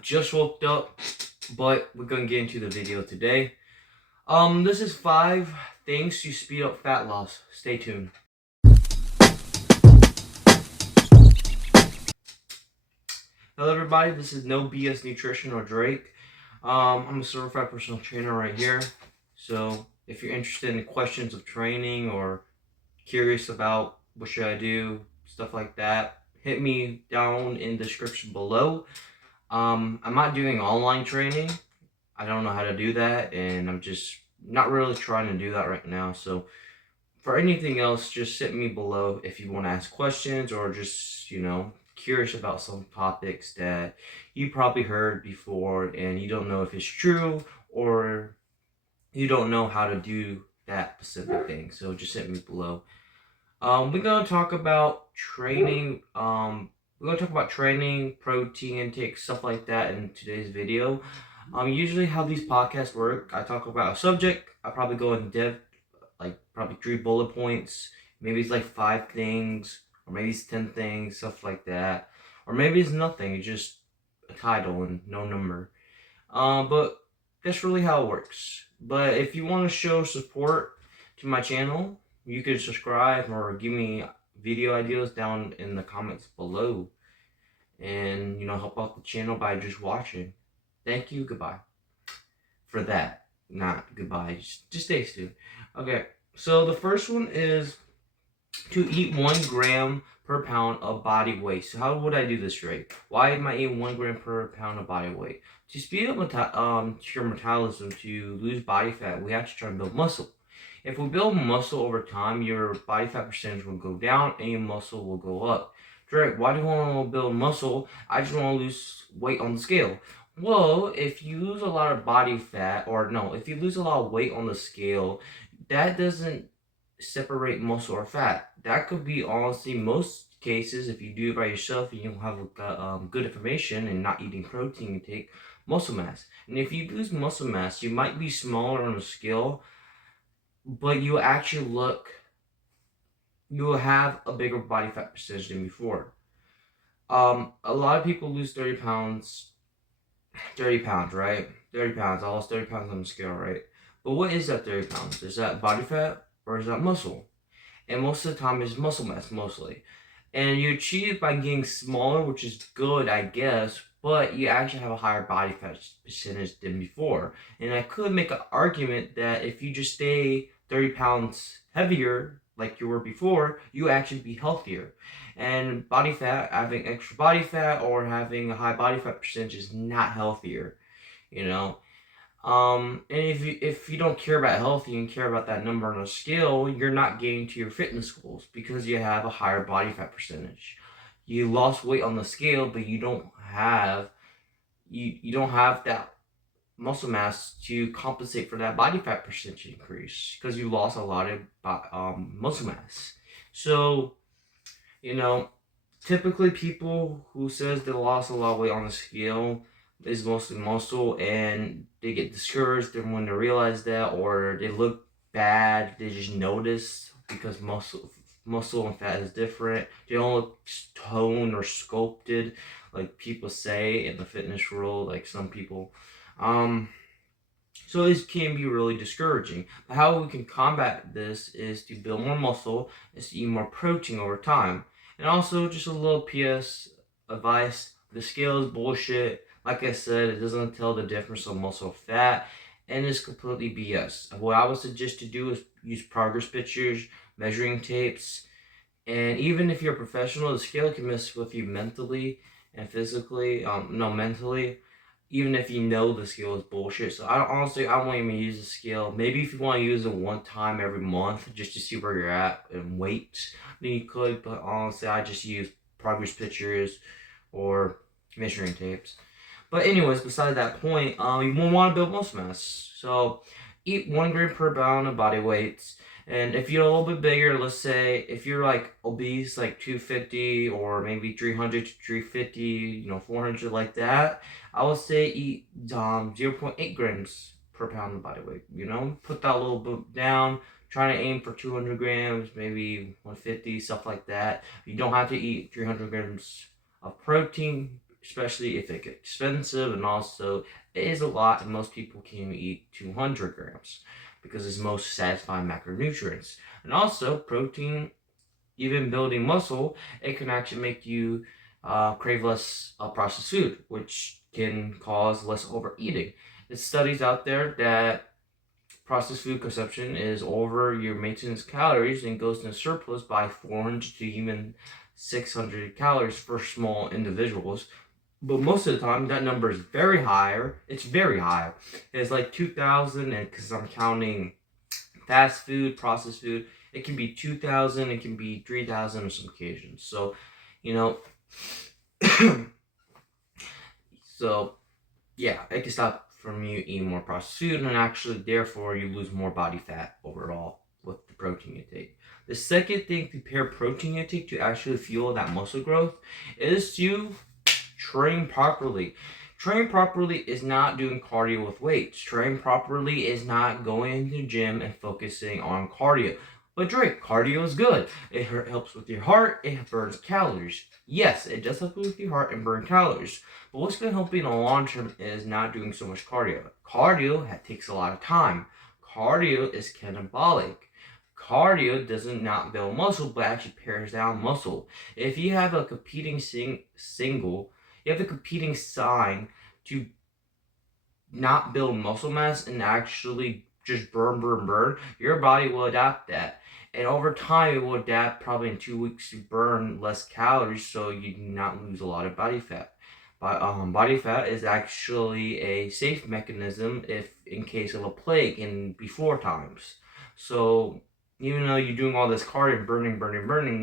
just woke up, but we're gonna get into the video today. This is 5 things to speed up fat loss. Stay tuned. Hello everybody, this is NoBSNutirition or Drake. I'm a certified personal trainer right here. So if you're interested in questions of training or curious about what should I do, stuff like that, hit me down in the description below. I'm not doing online training. I don't know how to do that, and I'm just not really trying to do that right now. So for anything else, just hit me below if you want to ask questions or just, curious about some topics that you probably heard before and you don't know if it's true or you don't know how to do that specific thing. So just hit me below. We're gonna talk about training. We're gonna talk about training, protein intake, stuff like that in today's video. Usually how these podcasts work, I talk about a subject. I probably go in depth, like probably 3 bullet points. Maybe it's like 5 things, or maybe it's 10 things, stuff like that. Or maybe it's nothing. It's just a title and no number. But that's really how it works. But if you want to show support to my channel, you can subscribe or give me video ideas down in the comments below. And, help out the channel by just watching. Thank you, goodbye. For that. Not goodbye, just stay tuned. Okay, so the first one is to eat 1 gram per pound of body weight. So how would I do this right? Why am I eating 1 gram per pound of body weight? To speed up your metabolism, to lose body fat, we have to try and build muscle. If we build muscle over time, your body fat percentage will go down and your muscle will go up. Drake, why do you want to build muscle? I just want to lose weight on the scale. Well, if you lose a lot of body fat, if you lose a lot of weight on the scale, that doesn't separate muscle or fat. That could be, honestly, most cases, if you do it by yourself and you don't have good information and not eating protein intake, muscle mass. And if you lose muscle mass, you might be smaller on the scale, but you will have a bigger body fat percentage than before. A lot of people lose 30 pounds, right? 30 pounds, I lost 30 pounds on the scale, right? But what is that 30 pounds? Is that body fat or is that muscle? And most of the time it's muscle mass, mostly. And you achieve it by getting smaller, which is good, I guess, but you actually have a higher body fat percentage than before. And I could make an argument that if you just stay 30 pounds heavier, like you were before, you actually be healthier. And body fat, having extra body fat or having a high body fat percentage is not healthier, And if you don't care about health and care about that number on a scale, you're not getting to your fitness goals because you have a higher body fat percentage. You lost weight on the scale, but you don't have that muscle mass to compensate for that body fat percentage increase because you lost a lot of muscle mass. So, typically people who says they lost a lot of weight on the scale is mostly muscle, and they get discouraged and when they realize that, or they look bad, they just notice because muscle and fat is different. They don't look toned or sculpted like people say in the fitness world, like some people. So this can be really discouraging. But how we can combat this is to build more muscle, is to eat more protein over time. And also, just a little PS advice, the scale is bullshit. Like I said, it doesn't tell the difference of muscle or fat, and it's completely BS. What I would suggest to do is use progress pictures, measuring tapes, and even if you're a professional, the scale can mess with you mentally and physically, mentally, even if you know the scale is bullshit. So I won't even use the scale. Maybe if you want to use it one time every month just to see where you're at and weight, then you could, but honestly, I just use progress pictures or measuring tapes. But anyways, beside that point, you won't want to build muscle mass. So eat 1 gram per pound of body weight. And if you're a little bit bigger, let's say if you're like obese, like 250 or maybe 300 to 350, 400 like that, I would say eat 0.8 grams per pound of body weight. Put that a little bit down. Try to aim for 200 grams, maybe 150, stuff like that. You don't have to eat 300 grams of protein especially if it gets expensive, and also it is a lot, and most people can eat 200 grams because it's most satisfying macronutrients. And also protein, even building muscle, it can actually make you crave less processed food, which can cause less overeating. There's studies out there that processed food consumption is over your maintenance calories and goes in surplus by 400 to even 600 calories for small individuals. But most of the time, that number is very higher. It's very high. It's like 2,000, and because I'm counting fast food, processed food, it can be 2,000, it can be 3,000 on some occasions. So, you know, so yeah, it can stop from you eating more processed food, and actually, therefore, you lose more body fat overall with the protein you take. The second thing to pair protein you take to actually fuel that muscle growth is to train properly. Train properly is not doing cardio with weights. Train properly is not going to the gym and focusing on cardio. But Drake, cardio is good. It helps with your heart. It burns calories. Yes, it does help with your heart and burn calories. But what's going to help you in the long term is not doing so much cardio. Cardio takes a lot of time. Cardio is catabolic. Cardio doesn't not build muscle, but actually pares down muscle. If you have a competing single, you have a competing sign to not build muscle mass and actually just burn, your body will adapt that. And over time, it will adapt probably in 2 weeks to burn less calories so you do not lose a lot of body fat. But body fat is actually a safe mechanism if in case of a plague in before times. So even though you're doing all this cardio, burning,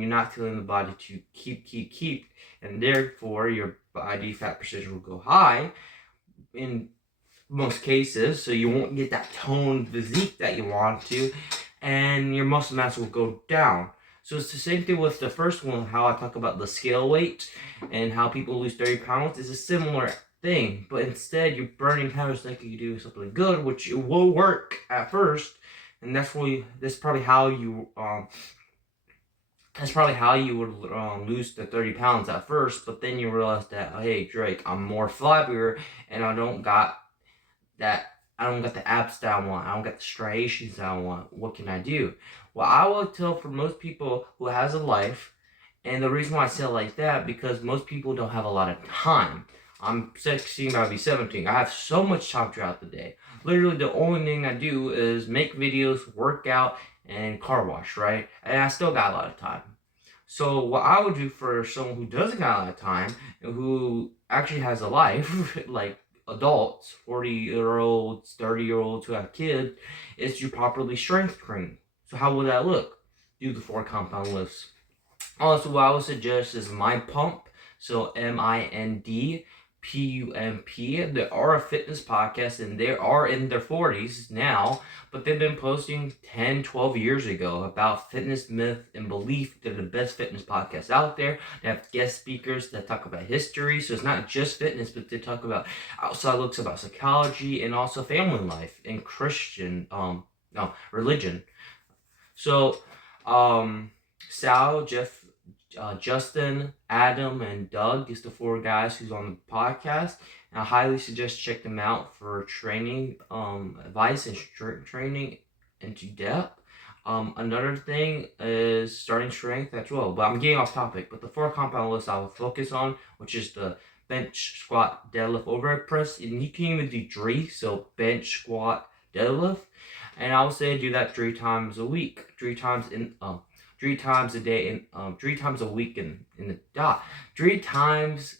you're not telling the body to keep, and therefore your body fat percentage will go high in most cases, so you won't get that toned physique that you want to, and your muscle mass will go down. So it's the same thing with the first one, how I talk about the scale weight and how people lose 30 pounds is a similar thing, but instead you're burning calories like you do something good, which it will work at first, and that's probably how you would lose the 30 pounds at first, but then you realize that, hey, Drake, I'm more flabbier, and I don't got the abs that I want. I don't got the striations that I want. What can I do? Well, I will tell for most people who has a life, and the reason why I say it like that, because most people don't have a lot of time. I'm 16, about to be 17. I have so much time throughout the day. Literally, the only thing I do is make videos, work out, and car wash, right? And I still got a lot of time. So what I would do for someone who doesn't got a lot of time, and who actually has a life, like adults, 40-year-olds, 30-year-olds who have kids, is to properly strength train. So how would that look? Do the 4 compound lifts. Also, what I would suggest is Mind Pump. So MINDPUMP. They are a fitness podcast, and they are in their 40s now, but they've been posting 10, 12 years ago about fitness myth and belief. They're the best fitness podcast out there. They have guest speakers that talk about history, so it's not just fitness, but they talk about outside looks about psychology and also family life and Christian religion. So Sal, Jeff, Justin, Adam, and Doug is the 4 guys who's on the podcast, and I highly suggest check them out for training advice and training into depth. Another thing is starting strength as well, but I'm getting off topic. But the 4 compound lifts I will focus on, which is the bench, squat, deadlift, overhead press, and you can even do 3, so bench, squat, deadlift, and I would say do that 3 times a week, 3 times a day, and 3 times a week in the dot. 3 times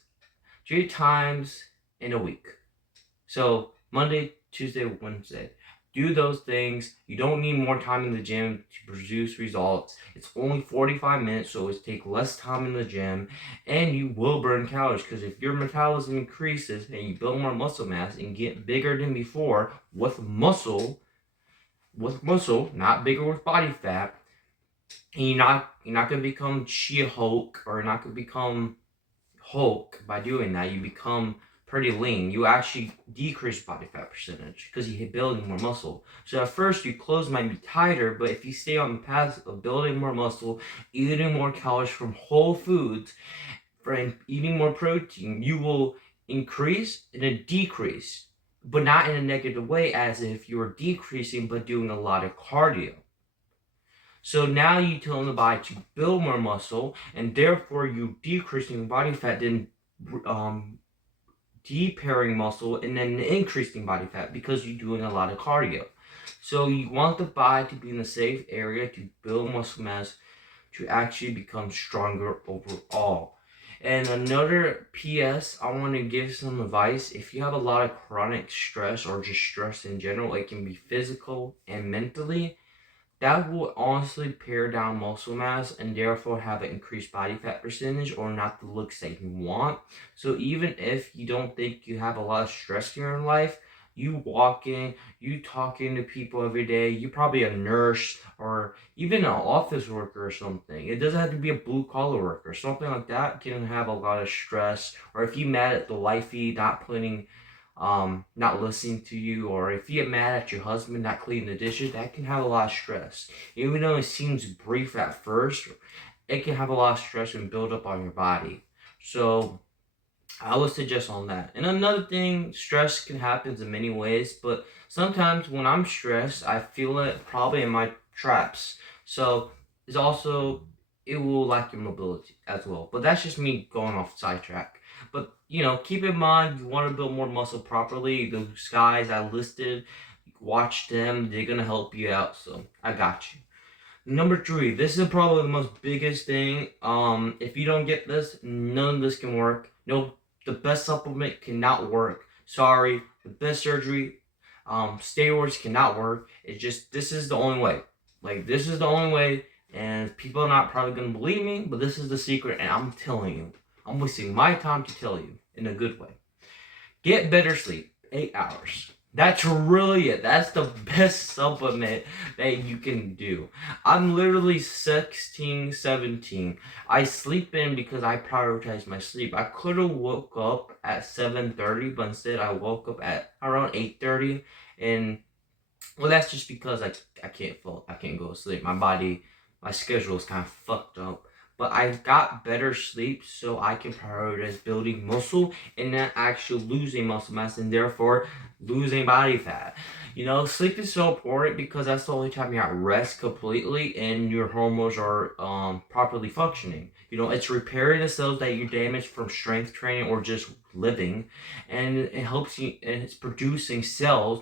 in a week. So Monday, Tuesday, Wednesday. Do those things. You don't need more time in the gym to produce results. It's only 45 minutes, so it takes less time in the gym, and you will burn calories, because if your metabolism increases and you build more muscle mass and get bigger than before with muscle, not bigger with body fat, and you're not gonna become She-Hulk, or you're not gonna become Hulk by doing that. You become pretty lean. You actually decrease body fat percentage because you're building more muscle. So at first your clothes might be tighter, but if you stay on the path of building more muscle, eating more calories from whole foods, and eating more protein, you will increase and a decrease, but not in a negative way as if you were decreasing but doing a lot of cardio. So now you telling the body to build more muscle, and therefore you decreasing body fat, then depairing muscle, and then increasing body fat because you're doing a lot of cardio. So you want the body to be in a safe area to build muscle mass to actually become stronger overall. And another PS, I want to give some advice. If you have a lot of chronic stress or just stress in general, it can be physical and mentally, that will honestly pare down muscle mass and therefore have an increased body fat percentage or not the looks that you want. So even if you don't think you have a lot of stress in your life, you walking, you talking to people every day, you probably a nurse or even an office worker or something. It doesn't have to be a blue collar worker. Something like that can have a lot of stress. Or if you mad at the wifey not listening to you, or if you get mad at your husband not cleaning the dishes, that can have a lot of stress. Even though it seems brief at first, it can have a lot of stress and build up on your body. So I would suggest on that. And another thing, stress can happen in many ways, but sometimes when I'm stressed, I feel it probably in my traps. So it's also, it will lack your mobility as well. But that's just me going off sidetrack. But keep in mind, you want to build more muscle properly. Those guys I listed, watch them. They're gonna help you out. So I got you. Number 3, this is probably the most biggest thing. If you don't get this, none of this can work. No, the best supplement cannot work. Sorry, the best surgery, steroids cannot work. It's just, this is the only way. Like, this is the only way, and people are not probably gonna believe me, but this is the secret, and I'm telling you. I'm wasting my time to tell you in a good way. Get better sleep, 8 hours. That's really it. That's the best supplement that you can do. I'm literally 16, 17. I sleep in because I prioritize my sleep. I could have woke up at 7:30, but instead I woke up at around 8:30. And well, that's just because I can't go to sleep. My schedule is kind of fucked up. But I got better sleep so I can prioritize building muscle and not actually losing muscle mass and therefore losing body fat. Sleep is so important because that's the only time you're at rest completely and your hormones are properly functioning. It's repairing the cells that you damaged from strength training or just living, and it helps you, and it's producing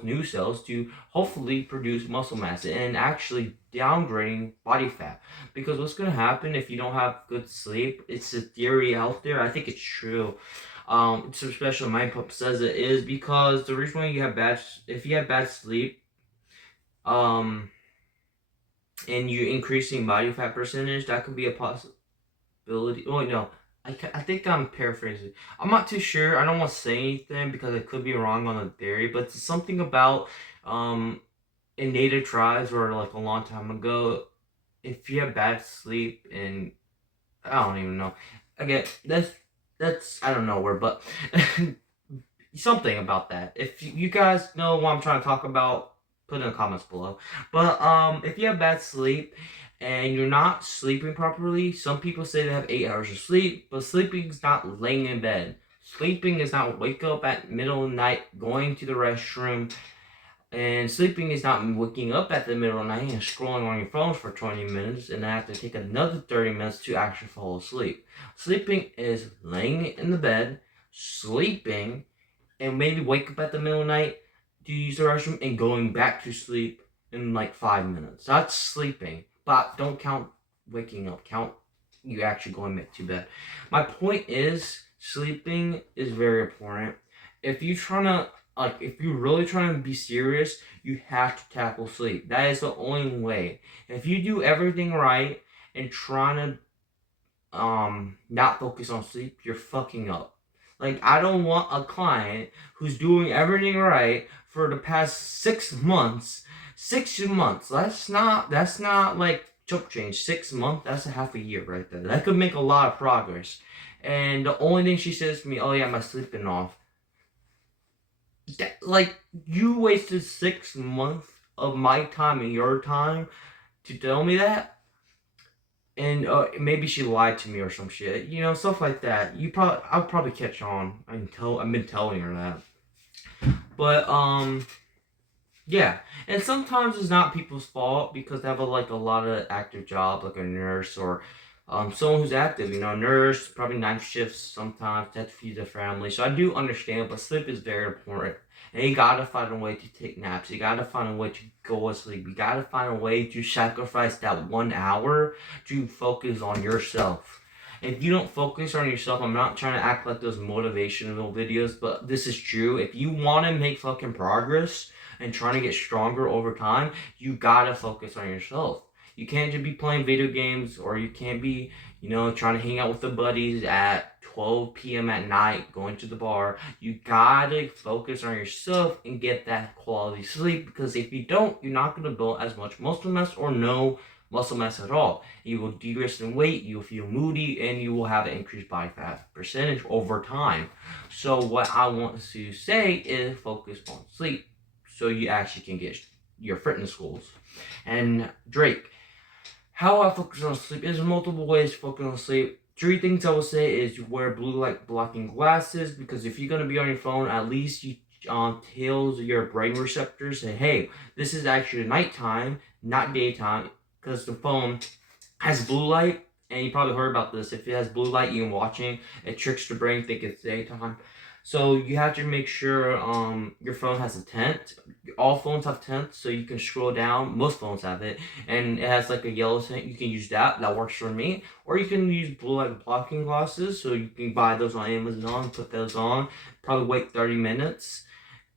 new cells to hopefully produce muscle mass and actually downgrading body fat. Because what's going to happen if you don't have good sleep, it's a theory out there, I think it's true, it's especially Mind Pump says it is, because the reason why if you have bad sleep, and you increasing body fat percentage, that could be a possibility. Oh no, I think I'm paraphrasing. I'm not too sure. I don't want to say anything because I could be wrong on the theory, but it's something about in native tribes or like a long time ago, if you have bad sleep, and I don't even know. Again, that's I don't know where, but something about that. If you guys know what I'm trying to talk about, put in the comments below. But if you have bad sleep and you're not sleeping properly, some people say they have 8 hours of sleep, but sleeping is not laying in bed. Sleeping is not wake up at middle of the night, going to the restroom, and sleeping is not waking up at the middle of the night and scrolling on your phone for 20 minutes and then have to take another 30 minutes to actually fall asleep. Sleeping is laying in the bed, sleeping, and maybe wake up at the middle of the night to use the restroom and going back to sleep in like 5 minutes. That's sleeping. But don't count waking up. Count you actually going back to bed. My point is, sleeping is very important. If you're really trying to be serious, you have to tackle sleep. That is the only way. If you do everything right and trying to not focus on sleep, you're fucking up. Like, I don't want a client who's doing everything right for the past 6 months. 6 months. That's not like chump change. 6 months, that's a half a year right there. That could make a lot of progress. And the only thing she says to me, oh yeah, my sleeping off. Like, you wasted 6 months of my time and your time to tell me that? and maybe she lied to me or some shit, you know, stuff like that. I'll probably catch on. I've been telling her that. But yeah, and sometimes it's not people's fault because they have a lot of active jobs, like a nurse or someone who's active. You know, a nurse, probably night shifts sometimes, they have to feed their family. So I do understand, but sleep is very important. And you gotta find a way to take naps. You gotta find a way to go to sleep. You gotta find a way to sacrifice that 1 hour to focus on yourself. If you don't focus on yourself, I'm not trying to act like those motivational videos, but this is true. If you want to make fucking progress and trying to get stronger over time, you gotta focus on yourself. You can't just be playing video games, or you can't be, you know, trying to hang out with the buddies at 12 p.m. at night, going to the bar. You gotta focus on yourself and get that quality sleep, because if you don't, you're not gonna build as much muscle mass or no muscle mass at all. You will decrease in weight, you will feel moody, and you will have an increased body fat percentage over time. So what I want to say is focus on sleep, so you actually can get your fitness goals. And Drake, how I focus on sleep is multiple ways to focus on sleep. 3 things I would say is you wear blue light blocking glasses, because if you're gonna be on your phone, at least you tells your brain receptors, say, hey, this is actually nighttime, not daytime, because the phone has blue light, and you probably heard about this. If it has blue light, you're watching, it tricks the brain to think it's daytime. So you have to make sure your phone has a tent. All phones have tents, so you can scroll down. Most phones have it, and it has like a yellow tent. You can use that. That works for me. Or you can use blue light blocking glasses. So you can buy those on Amazon, put those on. Probably wait 30 minutes,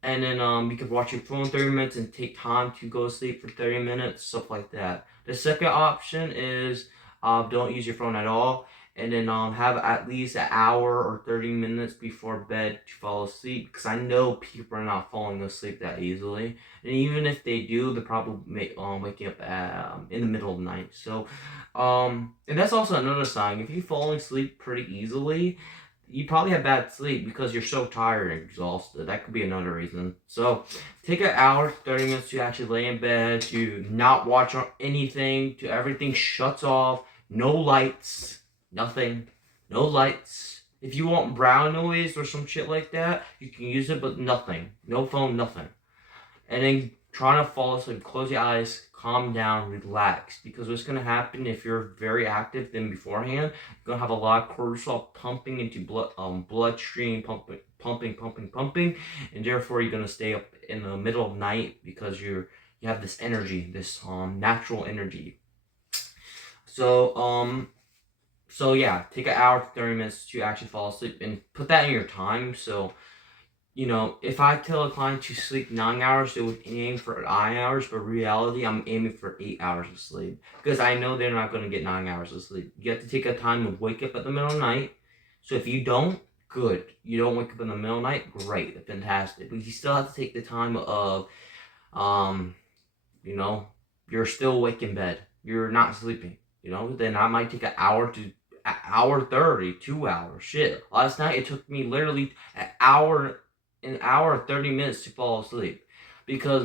and then you can watch your phone 30 minutes and take time to go to sleep for 30 minutes, stuff like that. The second option is don't use your phone at all, and then have at least an hour or 30 minutes before bed to fall asleep, because I know people are not falling asleep that easily, and even if they do, they probably waking up in the middle of the night. So and that's also another sign. If you're falling asleep pretty easily, you probably have bad sleep because you're so tired and exhausted. That could be another reason. So take an hour, 30 minutes to actually lay in bed, to not watch anything, to everything shuts off, no lights, nothing, no lights. If you want brown noise or some shit like that, you can use it, but nothing. No phone, nothing. And then trying to fall asleep, close your eyes, calm down, relax. Because what's going to happen if you're very active then beforehand, you're going to have a lot of cortisol pumping into bloodstream, pumping, and therefore you're going to stay up in the middle of the night because you have this energy, this natural energy. So yeah, take an hour to 30 minutes to actually fall asleep, and put that in your time. So, you know, if I tell a client to sleep 9 hours, they would aim for 9 hours, but reality, I'm aiming for 8 hours of sleep, because I know they're not going to get 9 hours of sleep. You have to take a time to wake up at the middle of the night. So if you don't, good. You don't wake up in the middle of the night, great, fantastic. But you still have to take the time of, you know, you're still awake in bed. You're not sleeping. You know, then I might take an hour to hour 30, 2 hours. Shit. Last night it took me literally an hour 30 minutes to fall asleep, because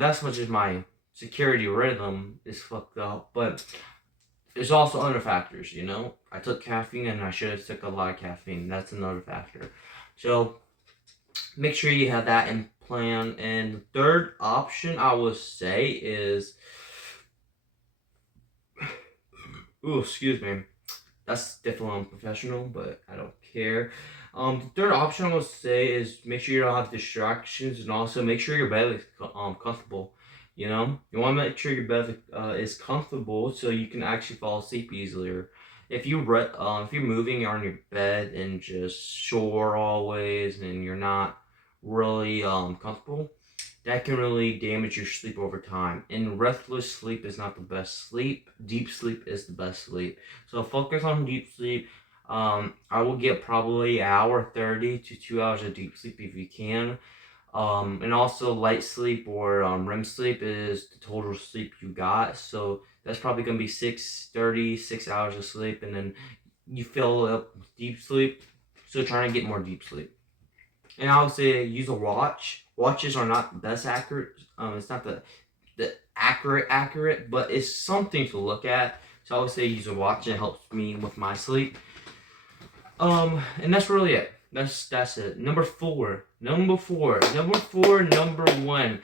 that's much as my security rhythm is fucked up. But there's also other factors, you know. I took caffeine and I should have took a lot of caffeine. That's another factor. So make sure you have that in plan. And the third option I would say is, ooh, excuse me. That's definitely unprofessional, but I don't care. The third option I would say is make sure you don't have distractions, and also make sure your bed is comfortable. You know, you want to make sure your bed is comfortable so you can actually fall asleep easier. If you're moving on your bed and just sore always, and you're not really comfortable, that can really damage your sleep over time. And restless sleep is not the best sleep. Deep sleep is the best sleep. So focus on deep sleep. I will get probably an hour 30 to 2 hours of deep sleep if you can. And also light sleep or REM sleep is the total sleep you got. So that's probably going to be 6 hours of sleep, and then you fill up with deep sleep. So trying to get more deep sleep. And I would say use a watch. Watches are not the best accurate. It's not the accurate, but it's something to look at. So I would say use a watch. It helps me with my sleep. And that's really it. That's it. Number four. Number one.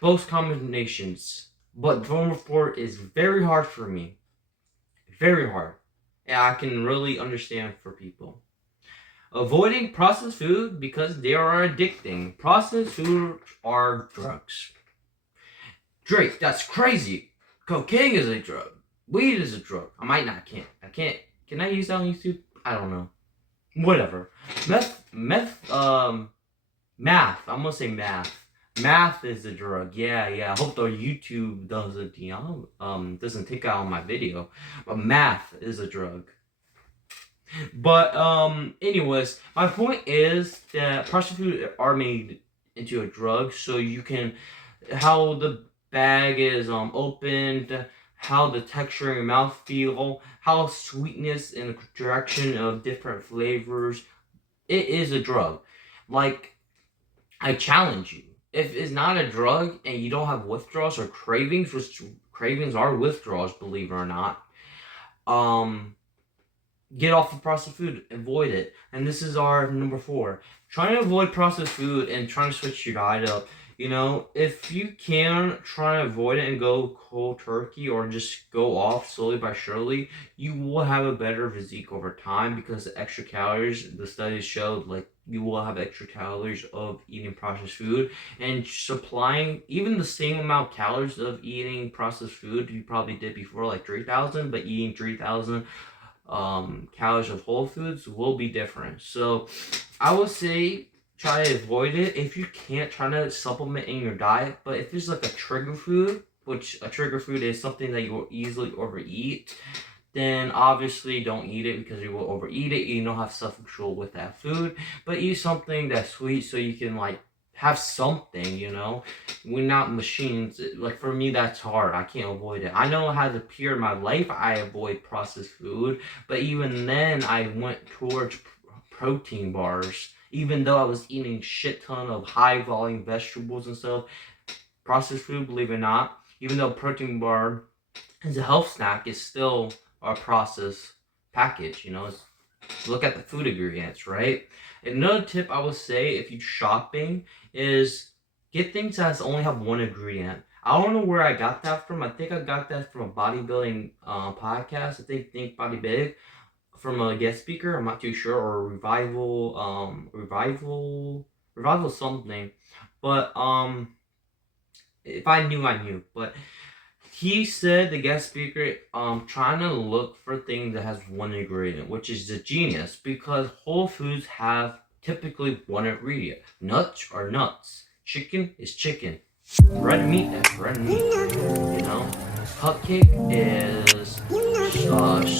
Both combinations. But number 4 is very hard for me. Very hard. And I can really understand for people. Avoiding processed food because they are addicting. Processed food are drugs. Drake, that's crazy. Cocaine is a drug. Weed is a drug. I can't. Can I use that on YouTube? I don't know. Whatever. Math. I'm gonna say math. Math is a drug. Yeah. I hope the YouTube doesn't take out on my video. But math is a drug. But anyways, my point is that processed food are made into a drug, so you can how the bag is opened, how the texture in your mouth feel, how sweetness and the direction of different flavors. It is a drug. Like, I challenge you. If it's not a drug and you don't have withdrawals or cravings, which cravings are withdrawals, believe it or not, get off of processed food. Avoid it. And this is our number 4. Trying to avoid processed food and trying to switch your diet up. You know, if you can try to avoid it and go cold turkey or just go off slowly by surely, you will have a better physique over time because the extra calories, the studies showed, like, you will have extra calories of eating processed food, and supplying even the same amount of calories of eating processed food you probably did before, like 3,000, but eating 3,000 calories of whole foods will be different. So I would say try to avoid it. If you can't, try to supplement in your diet. But if it's like a trigger food, which a trigger food is something that you will easily overeat, then obviously don't eat it because you will overeat it. You don't have self-control with that food. But eat something that's sweet so you can, like, have something, you know. We're not machines. Like, for me, that's hard. I can't avoid it. I know it has a period in my life I avoid processed food, but even then I went towards protein bars. Even though I was eating shit ton of high volume vegetables and stuff, processed food, believe it or not, even though protein bar is a health snack, is still a processed package, you know. Look at the food ingredients, right? Another tip I would say if you're shopping is get things that only have one ingredient. I don't know where I got that from. I think I got that from a bodybuilding podcast. I think Body Big, from a guest speaker. I'm not too sure, or revival something. But if I knew, I knew. But he said, the guest speaker, trying to look for things that has one ingredient, which is the genius, because whole foods have typically one ingredient. Nuts are nuts. Chicken is chicken. Red meat is red meat. You know, cupcake is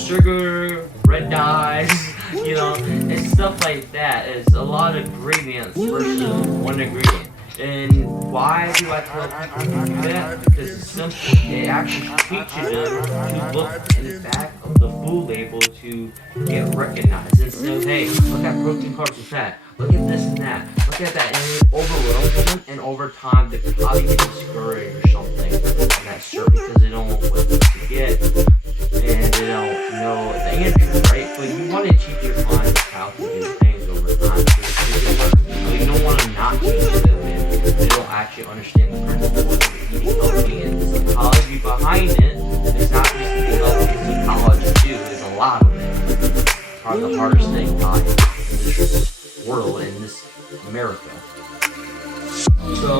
sugar, red dyes. You know, and stuff like that. It's a lot of ingredients versus one ingredient. And why do I tell people to do that? Because it's simple. It actually teaches them to look in the back of the food label to get recognized. And so, hey, look at protein, carbs, and fat. Look at this and that. Look at that. And it overwhelms them. And over time, they probably get discouraged or something in that shirt because they don't know what to get. And they don't know the answer, right? But you want to teach your clients how to do things over time. So you don't want to not teach them. They don't actually understand the principles of eating healthy and the psychology behind it. It's not just eating healthy, the psychology too. There's a lot of it. It's probably the hardest thing diet in this world, in this America. So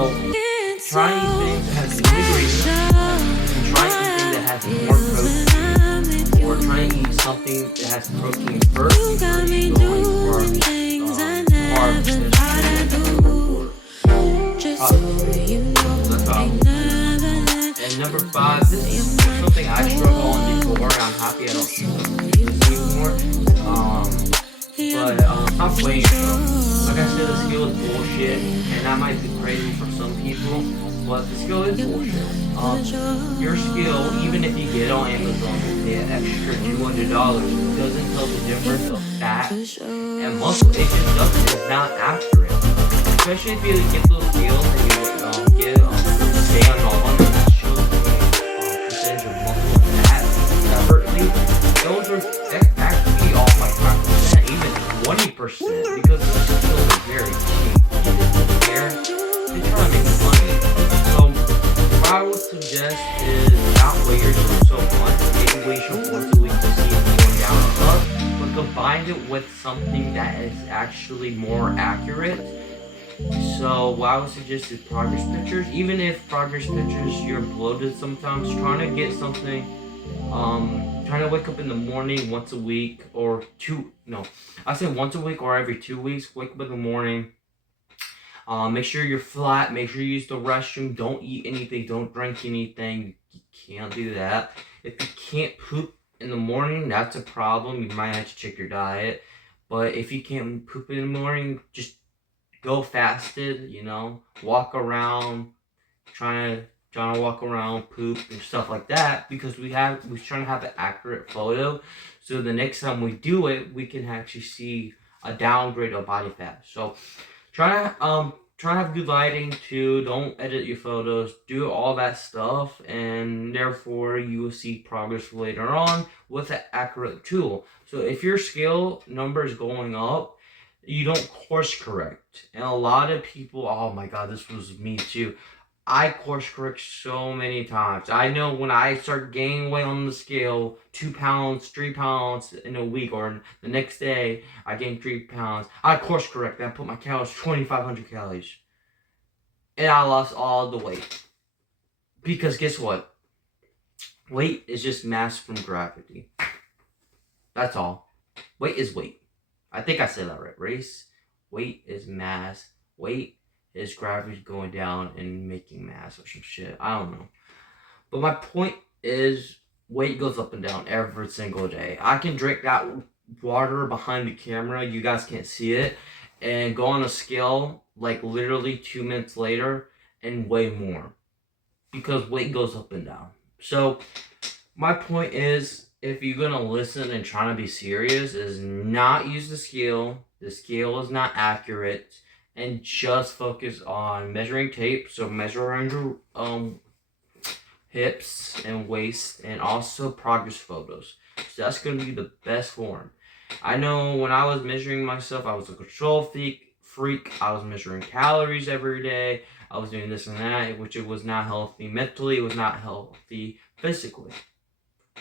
trying things that has new ingredients, and trying something that has more protein, or trying to eat something that has protein first before you go like carbs. And number 5, this is something I struggle on before, and I'm happy I don't use this anymore. Stop playing yourself. Like I said, the skill is bullshit, and that might be crazy for some people, but the skill is bullshit. Your skill, even if you get it on Amazon and pay an extra $200, doesn't tell the difference of fat and muscle. It just doesn't. It's not accurate. Especially if you get those skills and you get stay on all 100, that shows the percentage of muscle and fat. because the skill is very cheap. People care. They try to make money. So what I would suggest is not weigh yourself so much. Maybe weigh yourself once a week to see if you're going down or up, but combine it with something that is actually more accurate. So what I would suggest is progress pictures. Even if progress pictures you're bloated sometimes, trying to get something, trying to wake up in the morning once a week or I say once a week or every 2 weeks. Wake up in the morning. Make sure you're flat. Make sure you use the restroom. Don't eat anything. Don't drink anything. You can't do that. If you can't poop in the morning, that's a problem. You might have to check your diet. But if you can't poop in the morning, just go fasted, walk around, trying to walk around, poop and stuff like that, because we're trying to have an accurate photo, so the next time we do it, we can actually see a downgrade of body fat. So try to have good lighting too. Don't edit your photos. Do all that stuff, and therefore you will see progress later on with an accurate tool. So if your scale number is going up, you don't course correct. And a lot of people, oh my god, this was me too. I course correct so many times. I know when I start gaining weight on the scale, 2 pounds, 3 pounds in a week, or the next day I gain 3 pounds, I course correct. I put my calories 2,500 calories. And I lost all the weight. Because guess what? Weight is just mass from gravity. That's all. Weight is weight. I think I said that right. Weight is mass. Weight is gravity going down and making mass or some shit. I don't know. But my point is, weight goes up and down every single day. I can drink that water behind the camera. You guys can't see it. And go on a scale like literally 2 minutes later and weigh more. Because weight goes up and down. So my point is, if you're going to listen and try to be serious, is not use the scale. The scale is not accurate. And just focus on measuring tape. So measure around your hips and waist, and also progress photos. So that's going to be the best form. I know when I was measuring myself, I was a control freak. I was measuring calories every day. I was doing this and that, which it was not healthy. Mentally, it was not healthy. Physically.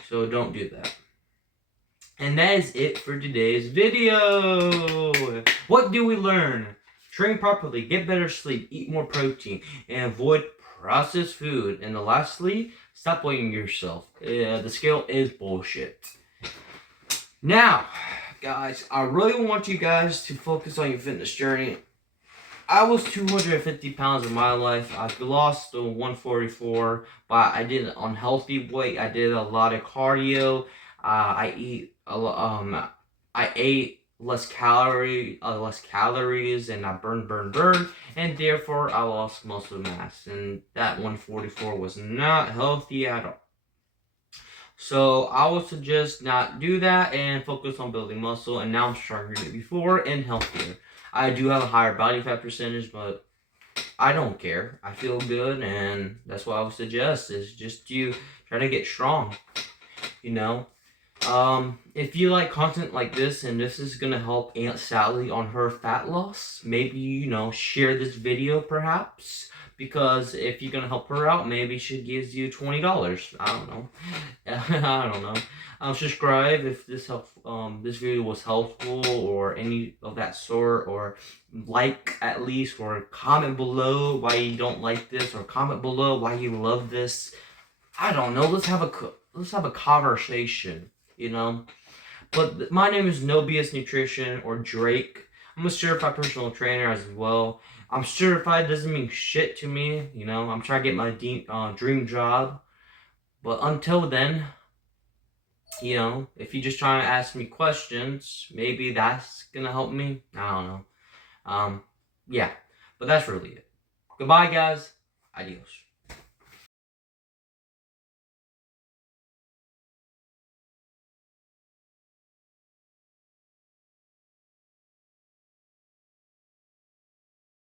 So don't do that. And that is it for today's video. What do we learn? Train properly, get better sleep, eat more protein, and avoid processed food. And lastly, stop weighing yourself. The scale is bullshit. Now, guys, I really want you guys to focus on your fitness journey. I was 250 pounds in my life. I lost to 144, but I did an unhealthy weight. I did a lot of cardio. I ate less calories, and I burned, and therefore I lost muscle mass. And that 144 was not healthy at all. So I would suggest not do that and focus on building muscle. And now I'm stronger than before and healthier. I do have a higher body fat percentage, but I don't care. I feel good, and that's what I would suggest is just you try to get strong. If you like content like this and this is gonna help Aunt Sally on her fat loss, maybe share this video perhaps, because if you're gonna help her out, maybe she gives you $20. I don't know. I don't know. Subscribe if this video was helpful or any of that sort, or like at least, or comment below why you don't like this, or comment below why you love this. I don't know. Let's have a conversation. But my name is NoBSNutirition, or Drake. I'm a certified personal trainer as well. I'm certified doesn't mean shit to me. I'm trying to get my dream job. But until then, if you're just trying to ask me questions, maybe that's gonna help me. I don't know. Yeah. But that's really it. Goodbye, guys. Adios.